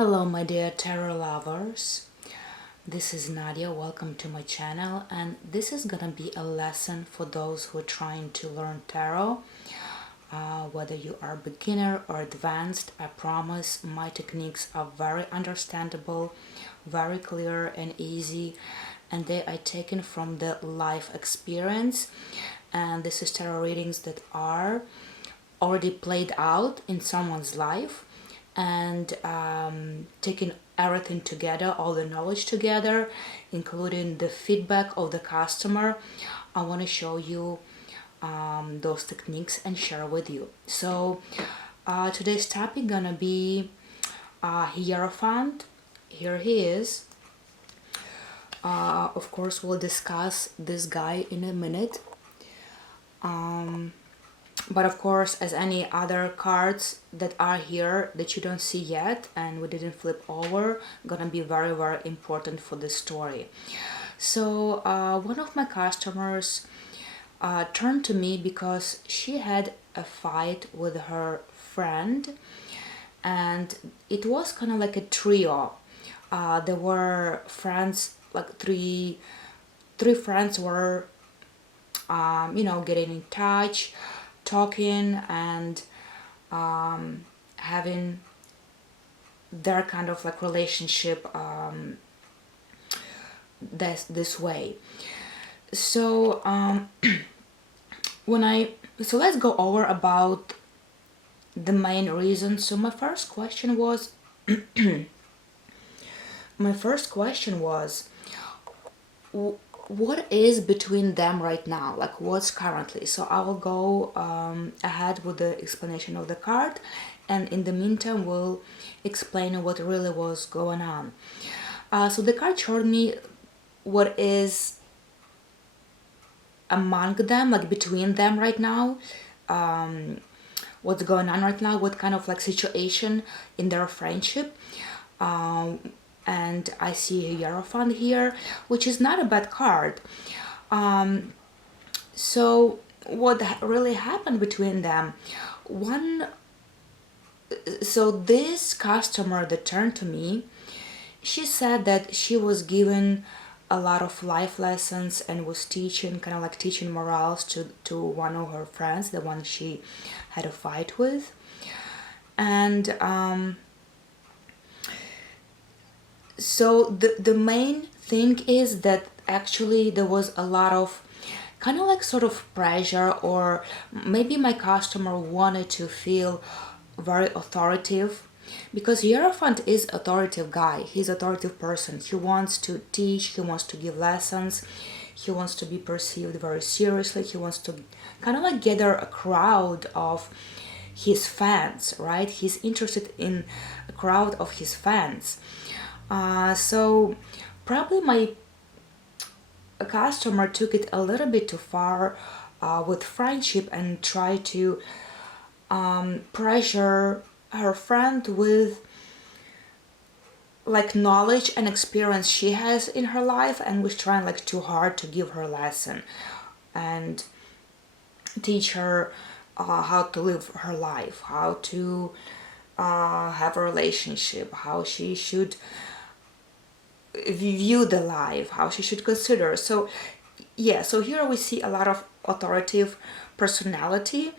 Hello my dear tarot lovers, this is Nadia. Welcome to my channel, and this is gonna be a lesson for those who are trying to learn tarot. Whether you are beginner or advanced, I promise my techniques are very understandable, very clear and easy, and they are taken from the life experience. And this is tarot readings that are already played out in someone's life, and taking everything together, all the knowledge together, including the feedback of the customer. I want to show you those techniques and share with you. So today's topic gonna be Hierophant. Here he is. Of course, we'll discuss this guy in a minute. But of course, as any other cards that are here that you don't see yet and we didn't flip over, gonna be very, very important for this story. So one of my customers turned to me because she had a fight with her friend, and it was kind of like a trio. There were friends, like three friends were getting in touch, talking, and having their kind of like relationship this way. So so let's go over about the main reason. So my first question was what is between them right now, like what's currently. So I will go ahead with the explanation of the card, and in the meantime we'll explain what really was going on. So the card showed me what is among them, like between them right now, what's going on right now, what kind of like situation in their friendship. And I see a Hierophant here, which is not a bad card. So what really happened between them? So this customer that turned to me, she said that she was given a lot of life lessons and was teaching, kind of like teaching morals to one of her friends, the one she had a fight with. And so the main thing is that actually there was a lot of kind of like sort of pressure, or maybe my customer wanted to feel very authoritative, because Hierophant is authoritative guy. He's authoritative person. He wants to teach, he wants to give lessons, he wants to be perceived very seriously, he wants to kind of like gather a crowd of his fans, right? He's interested in a crowd of his fans. So probably my customer took it a little bit too far with friendship and tried to pressure her friend with like knowledge and experience she has in her life, and was trying like too hard to give her a lesson and teach her how to live her life, how to have a relationship, how she should view the life, how she should consider. So yeah, so here we see a lot of authoritative personality,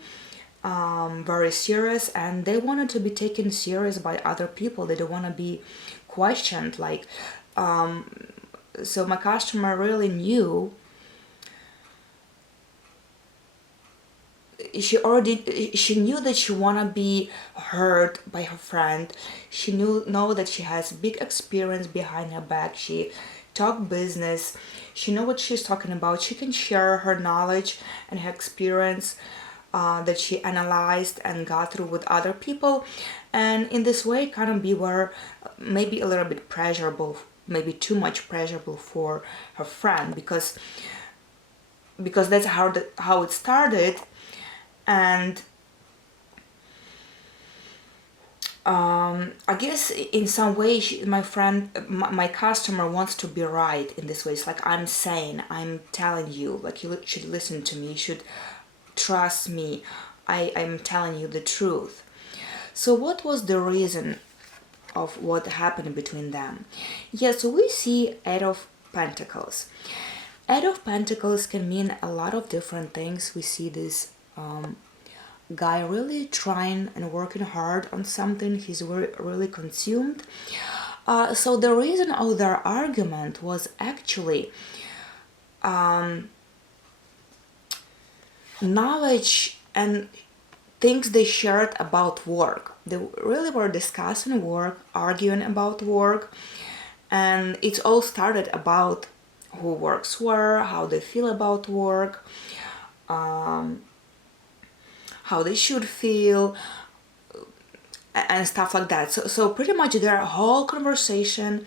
very serious, and they wanted to be taken serious by other people. They don't want to be questioned, like so my customer really knew, she knew that she wanna be heard by her friend. She know that she has big experience behind her back. She talk business. She know what she's talking about. She can share her knowledge and her experience that she analyzed and got through with other people. And in this way, kind of be where maybe a little bit pleasurable, maybe too much pleasurable for her friend, because that's how it started. And I guess in some way my customer wants to be right in this way. It's like, I'm saying, I'm telling you, like, you should listen to me, you should trust me, I'm telling you the truth. So what was the reason of what happened between them. Yes, we see Eight of Pentacles. Eight of Pentacles can mean a lot of different things. We see this guy really trying and working hard on something. He's really consumed. So the reason of their argument was actually knowledge and things they shared about work. They really were discussing work, arguing about work, and it all started about who works where, how they feel about work, how they should feel, and stuff like that. So pretty much their whole conversation,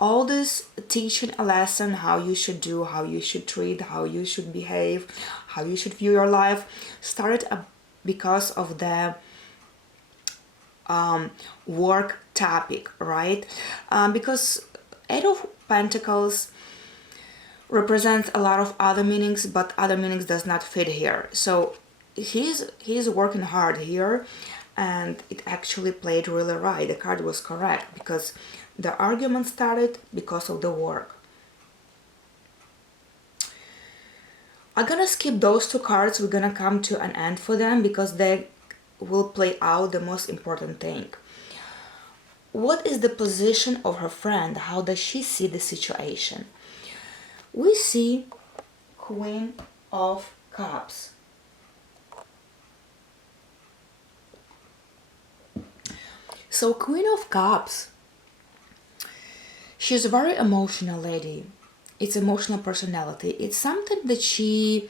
all this teaching a lesson, how you should do, how you should treat, how you should behave, how you should view your life, started because of the work topic, right? Because Eight of Pentacles represents a lot of other meanings, but other meanings does not fit here. So he's working hard here, and it actually played really right. The card was correct because the argument started because of the work. I'm gonna skip those two cards. We're gonna come to an end for them because they will play out the most important thing. What is the position of her friend? How does she see the situation? We see Queen of Cups. So Queen of Cups, she's a very emotional lady. It's emotional personality. It's something that you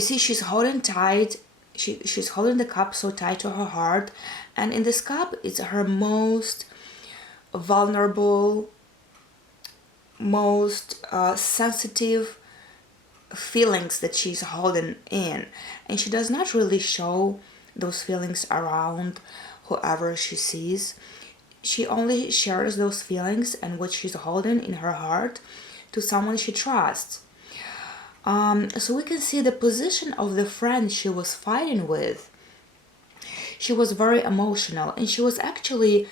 see, she's holding tight. She's holding the cup so tight to her heart. And in this cup, it's her most vulnerable, most sensitive feelings that she's holding in. And she does not really show those feelings around whoever she sees. She only shares those feelings and what she's holding in her heart to someone she trusts. So we can see the position of the friend she was fighting with. She was very emotional, and she was actually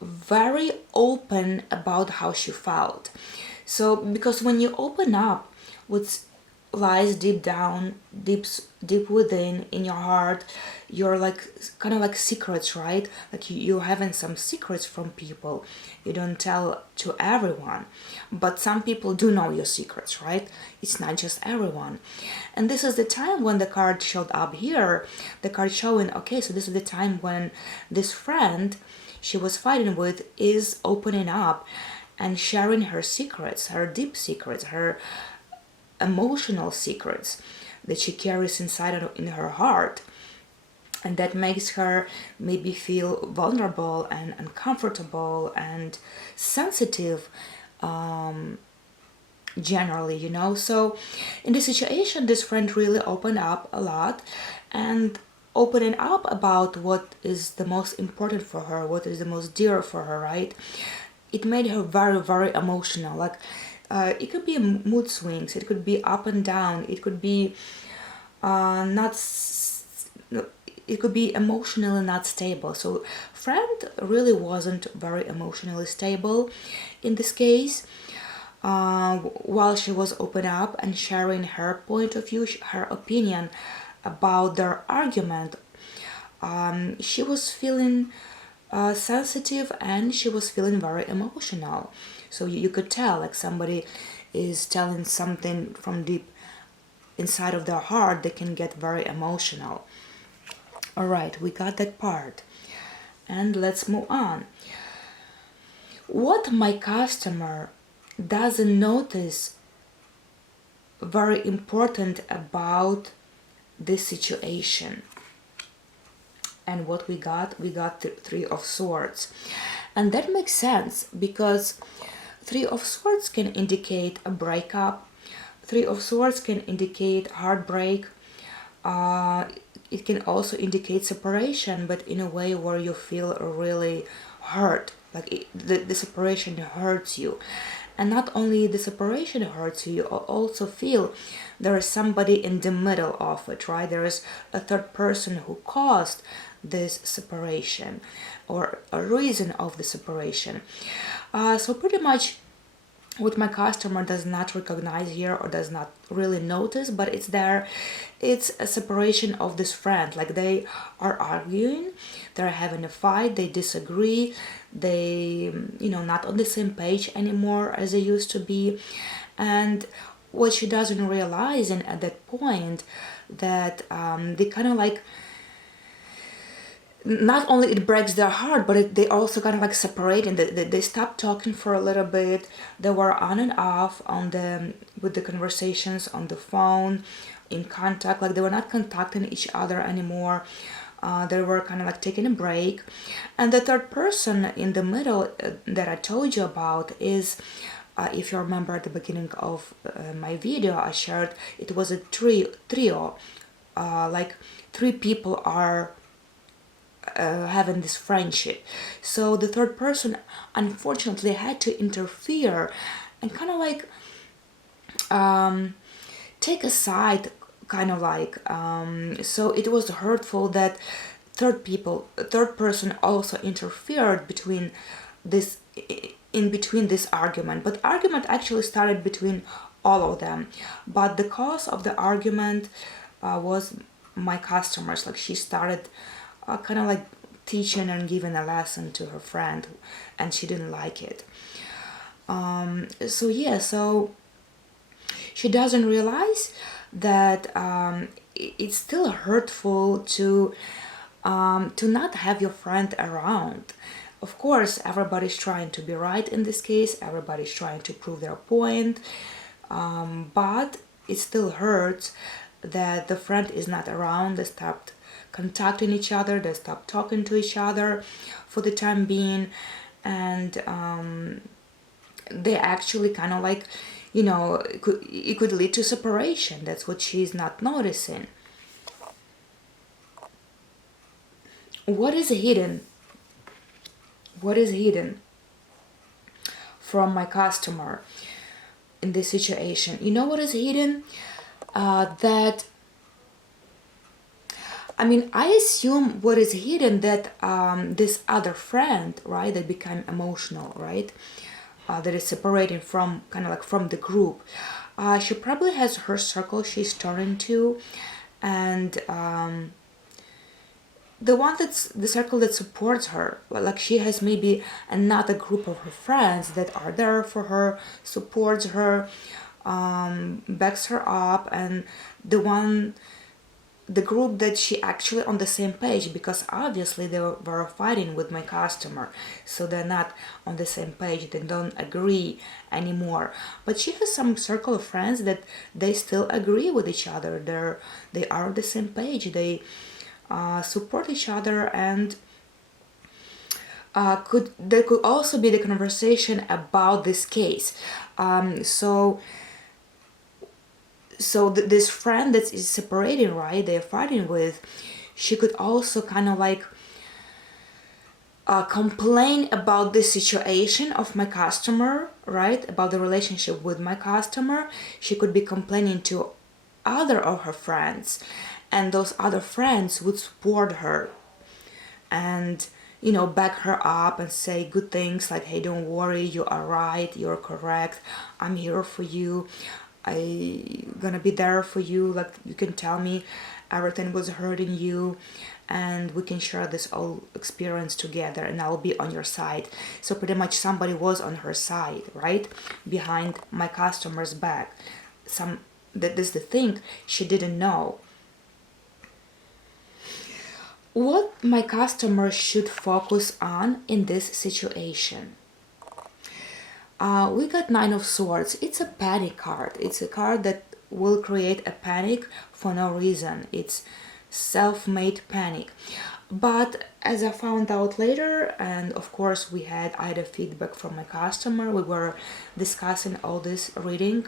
very open about how she felt. So because when you open up what lies deep down, deep within in your heart, you're like kind of like secrets, right? Like you're having some secrets from people. You don't tell to everyone, but some people do know your secrets, right? It's not just everyone. And this is the time when the card showed up here, the card showing, okay, so this is the time when this friend she was fighting with is opening up and sharing her secrets, her deep secrets, her emotional secrets that she carries inside in her heart, and that makes her maybe feel vulnerable and uncomfortable and sensitive, generally, you know. So in this situation, this friend really opened up a lot, and opening up about what is the most important for her, what is the most dear for her, right? It made her very, very emotional. Like it could be mood swings, it could be up and down, it could be it could be emotionally not stable. So friend really wasn't very emotionally stable in this case. While she was open up and sharing her point of view, her opinion about their argument, she was feeling sensitive, and she was feeling very emotional. So you could tell, like, somebody is telling something from deep inside of their heart, they can get very emotional. All right, we got that part, and let's move on. What my customer doesn't notice very important about this situation. And what we got the Three of Swords, and that makes sense because Three of Swords can indicate a breakup. Three of Swords can indicate heartbreak. It can also indicate separation, but in a way where you feel really hurt, like the separation hurts you. And not only the separation hurts you, you also feel there is somebody in the middle of it, right? There is a third person who caused this separation, or a reason of the separation. So pretty much what my customer does not recognize here, or does not really notice, but it's there. It's a separation of this friend. Like, they are arguing, they're having a fight, they disagree, they, not on the same page anymore as they used to be. And what she doesn't realize, and at that point, that they kind of like, not only it breaks their heart, but they also kind of like separate, and they stop talking for a little bit. They were on and off with the conversations on the phone, in contact, like they were not contacting each other anymore. They were kind of like taking a break. And the third person in the middle that I told you about is, if you remember at the beginning of my video, I shared it was a trio. Like, three people are having this friendship. So the third person unfortunately had to interfere and kind of like take a side, kind of like, so it was hurtful that third person also interfered in between this argument. But argument actually started between all of them, but the cause of the argument was my customers. Like, she started kind of like teaching and giving a lesson to her friend, and she didn't like it. So she doesn't realize that it's still hurtful to not have your friend around. Of course, everybody's trying to be right in this case, everybody's trying to prove their point, but it still hurts that the friend is not around. They stopped contacting each other, they stopped talking to each other for the time being, and they actually kind of like, it could lead to separation. That's what she's not noticing. What is hidden? What is hidden from my customer in this situation? You know what is hidden? I assume what is hidden, that this other friend, right, that became emotional, right, that is separating from, kind of like, from the group. She probably has her circle she's turning to, and the circle that supports her. Like, she has maybe another group of her friends that are there for her, supports her, backs her up, and the group that she actually on the same page, because obviously they were fighting with my customer, so they're not on the same page, they don't agree anymore. But she has some circle of friends that they still agree with each other. They are on the same page, they support each other, and there could also be the conversation about this case. So this friend that is separating, right, they're fighting with, she could also kind of like complain about the situation of my customer, right, about the relationship with my customer. She could be complaining to other of her friends, and those other friends would support her and, back her up and say good things like, hey, don't worry, you are right, you're correct, I'm here for you, I'm gonna be there for you, like, you can tell me everything was hurting you, and we can share this whole experience together, and I'll be on your side. So pretty much somebody was on her side, right, behind my customer's back. That is the thing she didn't know. What my customer should focus on in this situation? We got Nine of Swords. It's a panic card. It's a card that will create a panic for no reason. It's self-made panic. But as I found out later, and of course I had feedback from my customer, we were discussing all this reading,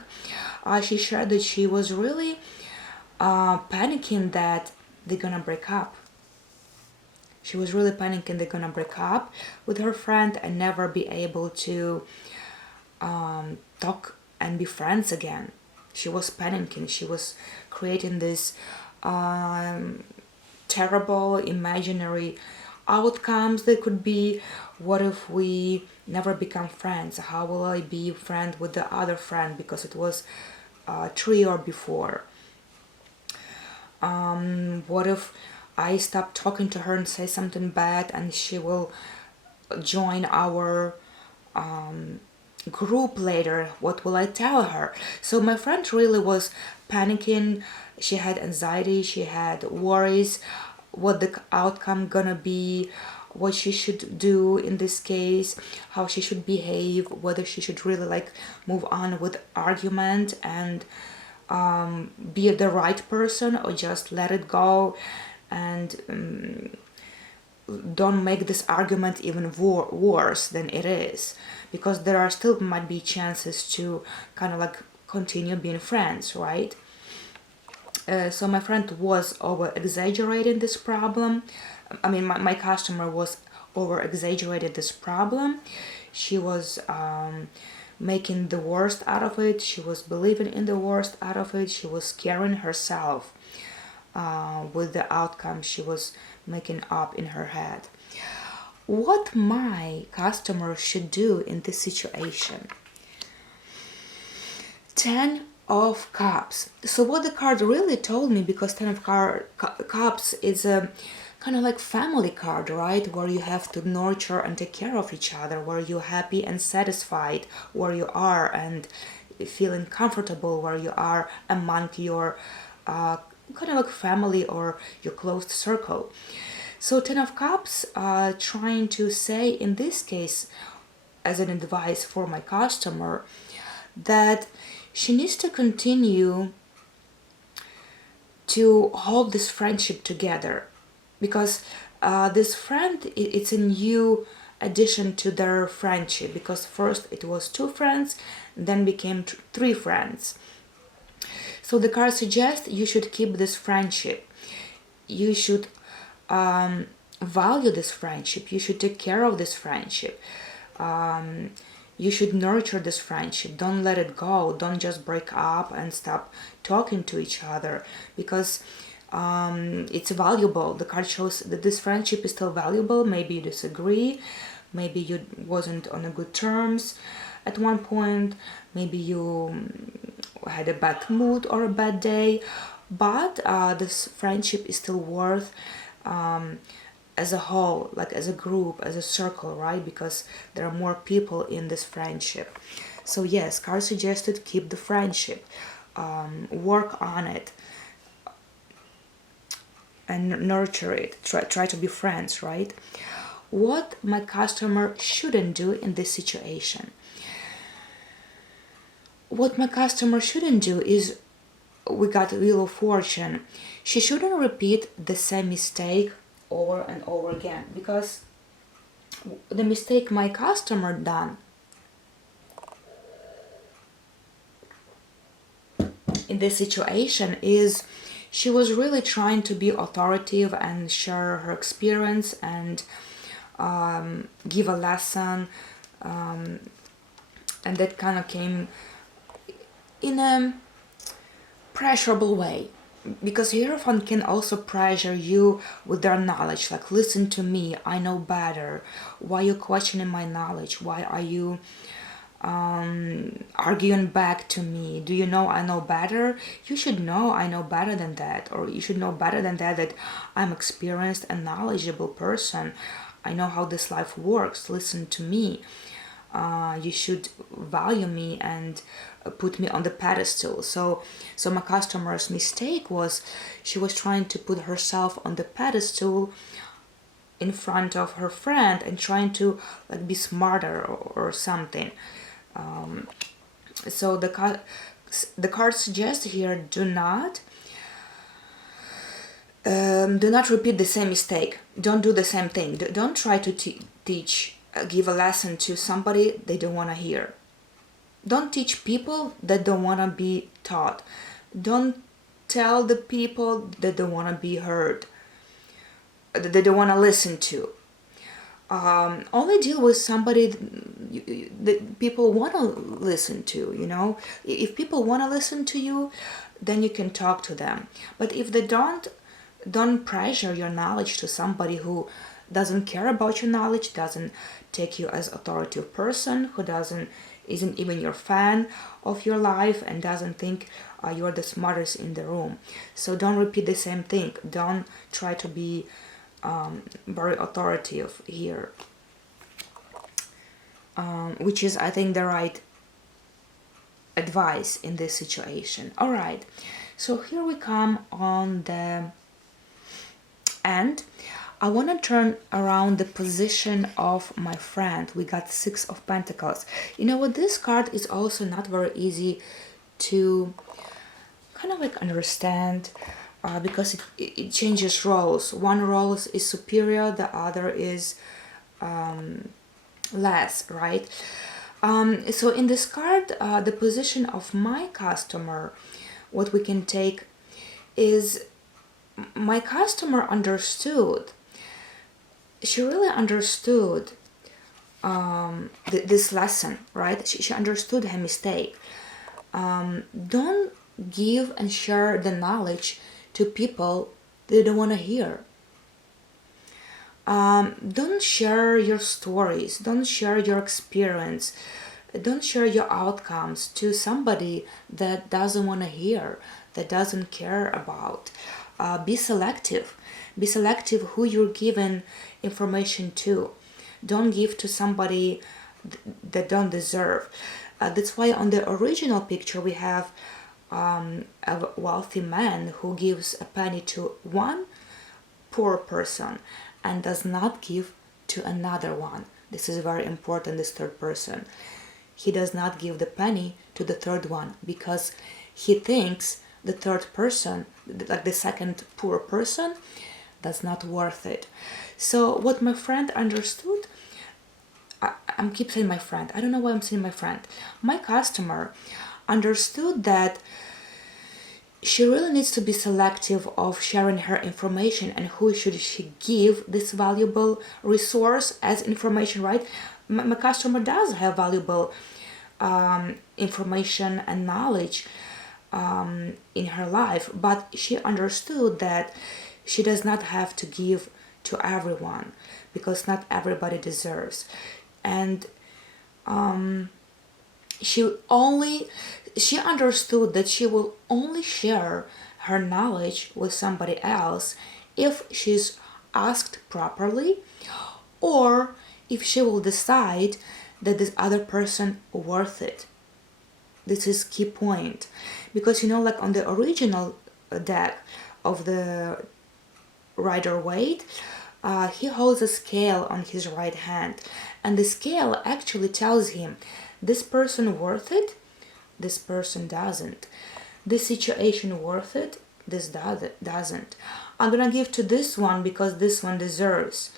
she shared that she was really panicking that they're gonna break up. She was really panicking they're gonna break up with her friend and never be able to talk and be friends again. She was panicking. She was creating this terrible imaginary outcomes that could be. What if we never become friends? How will I be friend with the other friend because it was three or before? What if I stop talking to her and say something bad and she will join our group later? What will I tell her? So my friend really was panicking. She had anxiety, she had worries, what the outcome gonna be, what she should do in this case, how she should behave, whether she should really like move on with argument and be the right person or just let it go and don't make this argument even worse than it is, because there are still might be chances to kind of like continue being friends, right? So my friend was over exaggerating this problem. I mean, my customer was over exaggerated this problem. She was making the worst out of it. She was believing in the worst out of it. She was scaring herself with the outcome she was making up in her head. What my customer should do in this situation? 10 of Cups. So what the card really told me, because 10 of Cups is a kind of like family card, right? Where you have to nurture and take care of each other, where you're happy and satisfied where you are and feeling comfortable where you are among your kind of like family or your closed circle. So 10 of Cups trying to say in this case, as an advice for my customer, that she needs to continue to hold this friendship together, because this friend, it's a new addition to their friendship, because first it was 2 friends, then became 3 friends. So the card suggests you should keep this friendship. You should value this friendship. You should take care of this friendship. You should nurture this friendship. Don't let it go. Don't just break up and stop talking to each other, because it's valuable. The card shows that this friendship is still valuable. Maybe you disagree. Maybe you wasn't on a good terms at one point. Maybe you had a bad mood or a bad day. But this friendship is still worth as a whole, like as a group, as a circle, right? Because there are more people in this friendship. So yes, card suggested keep the friendship, work on it, and nurture it. Try to be friends, right? What my customer shouldn't do in this situation? What my customer shouldn't do is, we got Wheel of Fortune. She shouldn't repeat the same mistake over and over again, because the mistake my customer done in this situation is she was really trying to be authoritative and share her experience and give a lesson, and that kind of came in a pressurable way, because Hierophant can also pressure you with their knowledge, like, listen to me, I know better, why are you questioning my knowledge, why are you arguing back to me, do you know I know better? You should know I know better than that, or you should know better than that, that I'm experienced and knowledgeable person, I know how this life works, listen to me, you should value me and put me on the pedestal. So my customer's mistake was she was trying to put herself on the pedestal in front of her friend and trying to like be smarter or something. So the card suggests here, do not repeat the same mistake. Don't do the same thing. Don't try to teach, give a lesson to somebody they don't want to hear. Don't teach people that don't want to be taught. Don't tell the people that don't want to be heard, that they don't want to listen to. Only deal with somebody that people want to listen to, you know. If people want to listen to you, then you can talk to them. But if they don't, don't pressure your knowledge to somebody who doesn't care about your knowledge, doesn't take you as authoritative person, who isn't even your fan of your life, and doesn't think you're the smartest in the room. So don't repeat the same thing. Don't try to be very authoritative here, which is, I think, the right advice in this situation. All right, so here we come on the end. I want to turn around the position of my friend. We got Six of Pentacles. You know what, this card is also not very easy to kind of like understand, because it changes roles. One role is superior, the other is less, right? So in this card, the position of my customer, what we can take is my customer understood. She really understood this lesson, right? She understood her mistake. Don't give and share the knowledge to people they don't want to hear. Don't share your stories, don't share your experience, don't share your outcomes to somebody that doesn't want to hear, that doesn't care about. Be selective. Be selective who you're giving information to. Don't give to somebody that don't deserve. That's why on the original picture we have a wealthy man who gives a penny to one poor person and does not give to another one. This is very important, this third person. He does not give the penny to the third one because he thinks the third person, like the second poor person, that's not worth it. So what my friend understood, I'm keep saying my friend, I don't know why I'm saying my friend. My customer understood that she really needs to be selective of sharing her information and who should she give this valuable resource as information, right? My customer does have valuable information and knowledge in her life, but she understood that she does not have to give to everyone because not everybody deserves. And she understood that she will only share her knowledge with somebody else if she's asked properly, or if she will decide that this other person worth it. This is key point, because like on the original deck of the Rider-Waite, he holds a scale on his right hand, and the scale actually tells him this person worth it, this person doesn't. This situation worth it, this doesn't. I'm gonna give to this one because this one deserves.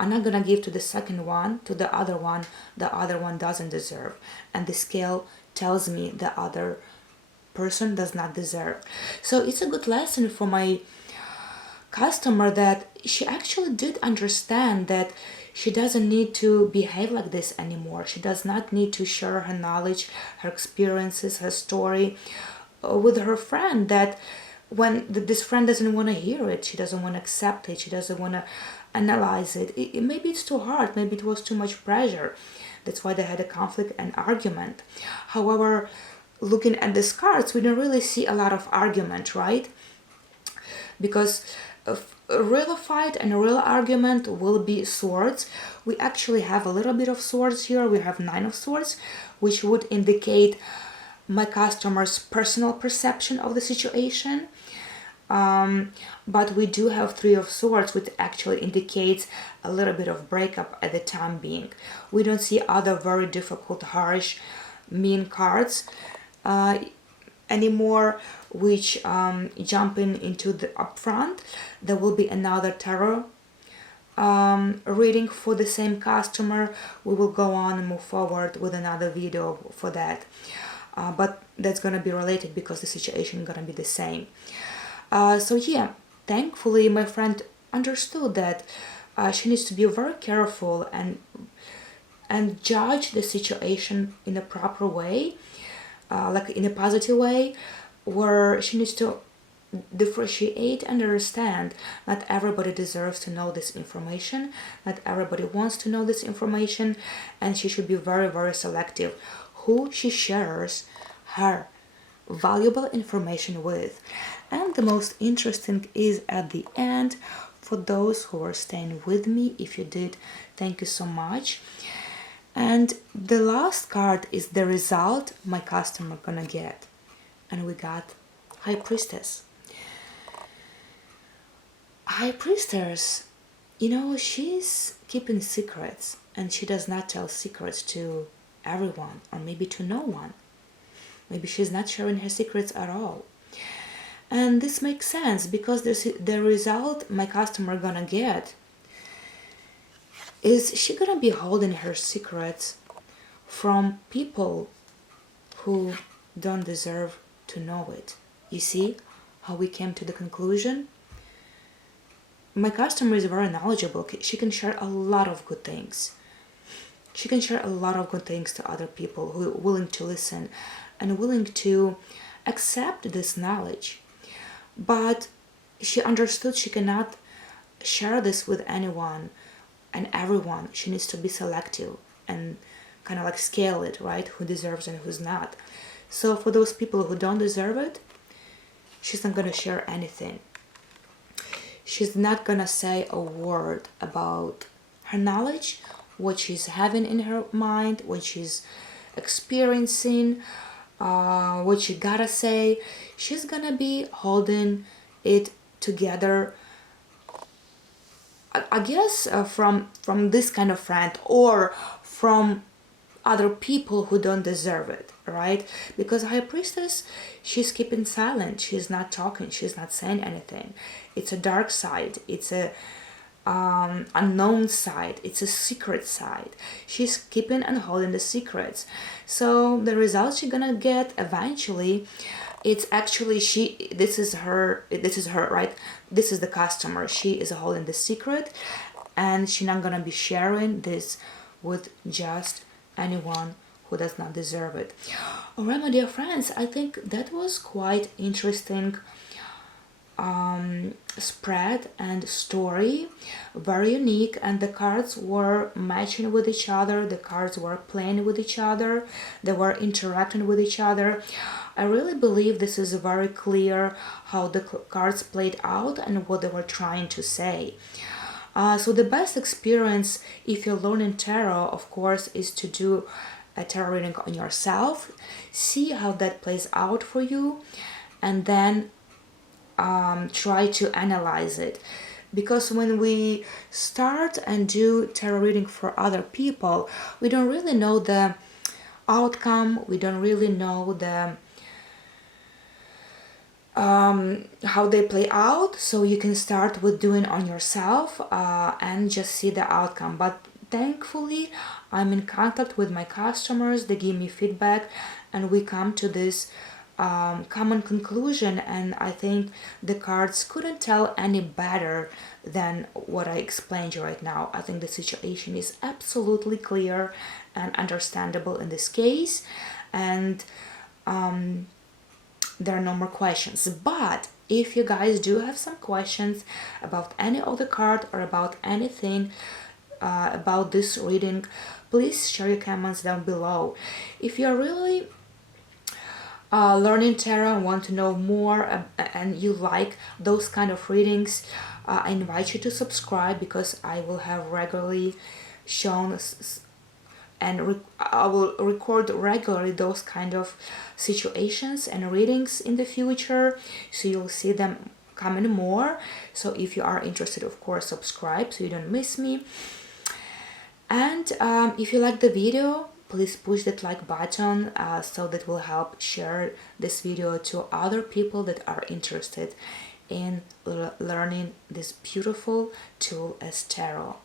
I'm not gonna give to the second one, to the other one doesn't deserve. And the scale tells me the other person does not deserve. So it's a good lesson for my customer that she actually did understand that she doesn't need to behave like this anymore. She does not need to share her knowledge, her experiences, her story with her friend, that when this friend doesn't want to hear it, she doesn't want to accept it, she doesn't want to analyze it. Maybe it's too hard, maybe it was too much pressure. That's why they had a conflict and argument. However, looking at these cards, we don't really see a lot of argument, right? Because a real fight and a real argument will be swords. We actually have a little bit of swords here. We have 9 of swords, which would indicate my customer's personal perception of the situation. But we do have 3 of swords, which actually indicates a little bit of breakup at the time being. We don't see other very difficult, harsh, mean cards anymore, which jumping into the upfront. There will be another tarot reading for the same customer. We will go on and move forward with another video for that, but that's gonna be related because the situation is gonna be the same. So yeah, thankfully my friend understood that she needs to be very careful and judge the situation in a proper way, like in a positive way, where she needs to differentiate and understand not everybody deserves to know this information, not everybody wants to know this information, and she should be very, very selective who she shares her valuable information with. And the most interesting is at the end. For those who are staying with me, if you did, thank you so much. And the last card is the result my customer gonna get, and we got High Priestess. High Priestess, you know, she's keeping secrets, and she does not tell secrets to everyone, or maybe to no one. Maybe she's not sharing her secrets at all. And this makes sense because the result my customer gonna get is she gonna be holding her secrets from people who don't deserve to know it. You see how we came to the conclusion? My customer is very knowledgeable. She can share a lot of good things. She can share a lot of good things to other people who are willing to listen and willing to accept this knowledge. But she understood she cannot share this with anyone and everyone. She needs to be selective and kind of like scale it, right? Who deserves and who's not. So for those people who don't deserve it, she's not going to share anything. She's not going to say a word about her knowledge, what she's having in her mind, what she's experiencing, what she gotta say. She's gonna be holding it together, I guess, from this kind of friend or from other people who don't deserve it, right? Because High Priestess, she's keeping silent. She's not talking. She's not saying anything. It's a dark side. It's a unknown side. It's a secret side. She's keeping and holding the secrets. So the results she's gonna get eventually, it's actually this is her, right? This is the customer. She is holding the secret, and she's not gonna be sharing this with just anyone who does not deserve it. Alright, my dear friends, I think that was quite interesting spread and story, very unique, and the cards were matching with each other, the cards were playing with each other, they were interacting with each other. I really believe this is very clear how the cards played out and what they were trying to say. So the best experience if you're learning tarot, of course, is to do a tarot reading on yourself, see how that plays out for you, and then try to analyze it. Because when we start and do tarot reading for other people, we don't really know the outcome, we don't really know the how they play out. So you can start with doing on yourself and just see the outcome. But thankfully I'm in contact with my customers, they give me feedback, and we come to this common conclusion, and I think the cards couldn't tell any better than what I explained you right now. I think the situation is absolutely clear and understandable in this case, and there are no more questions. But if you guys do have some questions about any other card or about anything about this reading, please share your comments down below. If you're really learning tarot and want to know more and you like those kind of readings, I invite you to subscribe, because I will have regularly shown and I will record regularly those kind of situations and readings in the future, so you'll see them coming more. So if you are interested, of course, subscribe so you don't miss me. And if you like the video, please push that like button, so that will help share this video to other people that are interested in learning this beautiful tool as tarot.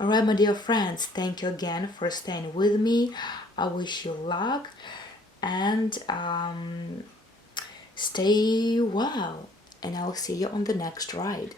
Alright, my dear friends, thank you again for staying with me. I wish you luck and stay well, and I'll see you on the next ride.